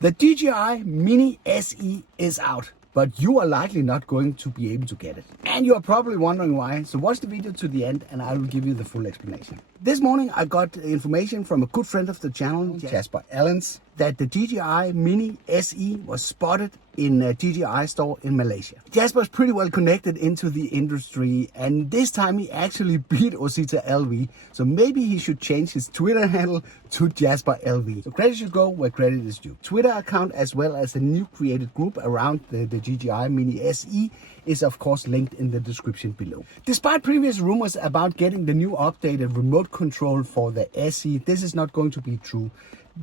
The DJI Mini SE is out, but you are likely not going to be able to get it. And you are probably wondering why, so watch the video to the end and I will give you the full explanation. This morning I got information from a good friend of the channel, Jasper Allens, that the DJI Mini SE was spotted in a DJI store in Malaysia. Jasper is pretty well connected into the industry, and this time he actually beat Osita LV, so maybe he should change his Twitter handle to Jasper LV. So credit should go where credit is due. Twitter account as well as a new created group around the DJI Mini SE is of course linked in the description below. Despite previous rumors about getting the new updated remote control for the SE, this is not going to be true.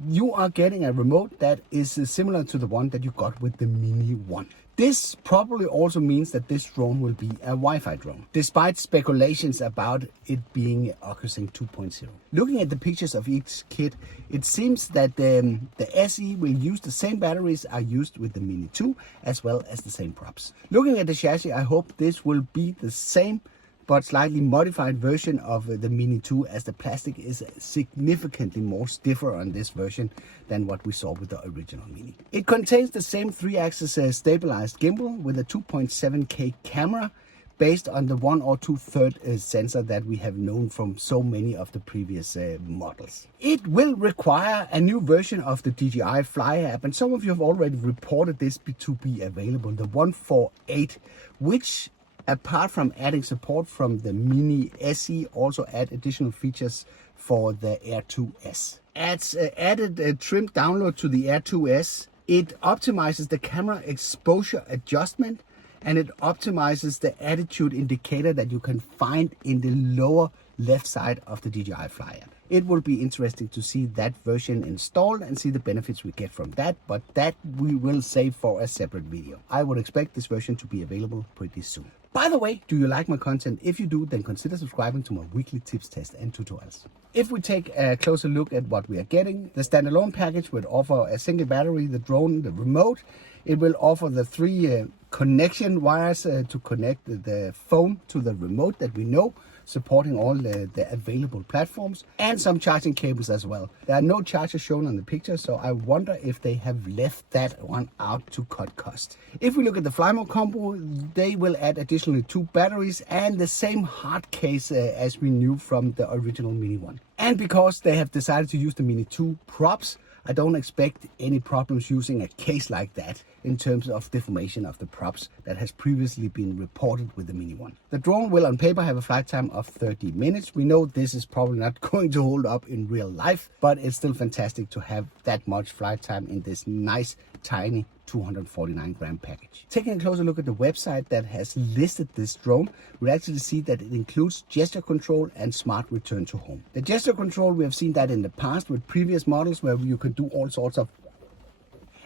You are getting a remote that is similar to the one that you got with the Mini 1. This probably also means that this drone will be a Wi-Fi drone, despite speculations about it being OcuSync 2.0. Looking at the pictures of each kit, it seems that the SE will use the same batteries are used with the Mini 2, as well as the same props. Looking at the chassis, I hope this will be the same but slightly modified version of the Mini 2, as the plastic is significantly more stiffer on this version than what we saw with the original Mini. It contains the same 3-axis stabilized gimbal with a 2.7K camera based on the 1 or 2/3 sensor that we have known from so many of the previous models. It will require a new version of the DJI FLY App, and some of you have already reported this to be available, the 148, which apart from adding support from the Mini SE, also add additional features for the Air 2S. Adds added trim download to the Air 2S. It optimizes the camera exposure adjustment, and it optimizes the attitude indicator that you can find in the lower left side of the DJI FLY App. It will be interesting to see that version installed and see the benefits we get from that, but that we will save for a separate video. I would expect this version to be available pretty soon. By the way, do you like my content? If you do, then consider subscribing to my weekly tips, tests and tutorials. If we take a closer look at what we are getting, the standalone package will offer a single battery, the drone, the remote. It will offer the 3 connection wires to connect the phone to the remote that we know, supporting all the available platforms, and some charging cables as well. There are no chargers shown on the picture, so I wonder if they have left that one out to cut cost. If we look at the Fly Mode combo, they will add additionally 2 batteries and the same hard case as we knew from the original Mini 1. And because they have decided to use the Mini 2 props, I don't expect any problems using a case like that in terms of deformation of the props that has previously been reported with the Mini 1. The drone will on paper have a flight time of 30 minutes. We know this is probably not going to hold up in real life, but it's still fantastic to have that much flight time in this nice, tiny 249 gram package. Taking a closer look at the website that has listed this drone, we actually see that it includes gesture control and smart return to home. The gesture control, we have seen that in the past with previous models where you could do all sorts of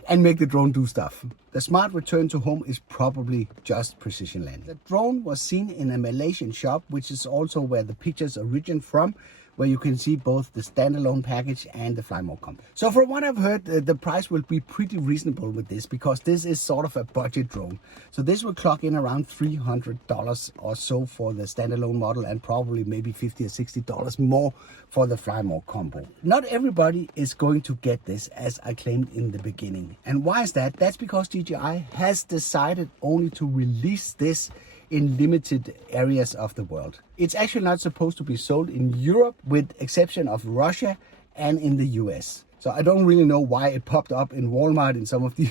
and make the drone do stuff. The smart return to home is probably just precision landing. The drone was seen in a Malaysian shop, which is also where the pictures originate from, where you can see both the standalone package and the Fly Mode combo. So from what I've heard, the price will be pretty reasonable with this, because this is sort of a budget drone. So this will clock in around $300 or so for the standalone model, and probably maybe $50 or $60 more for the Fly Mode combo. Not everybody is going to get this, as I claimed in the beginning. And why is that? That's because DJI has decided only to release this in limited areas of the world. It's actually not supposed to be sold in Europe, with exception of Russia and in the US. So I don't really know why it popped up in Walmart in some of the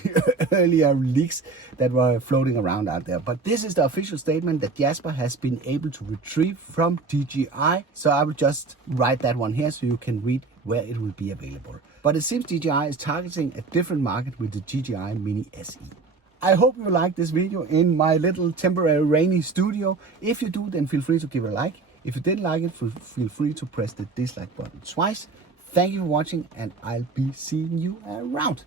earlier leaks that were floating around out there. But this is the official statement that Jasper has been able to retrieve from DJI. So I will just write that one here so you can read where it will be available. But it seems DJI is targeting a different market with the DJI Mini SE. I hope you liked this video in my little temporary rainy studio. If you do, then feel free to give it a like. If you didn't like it, feel free to press the dislike button twice. Thank you for watching, and I'll be seeing you around.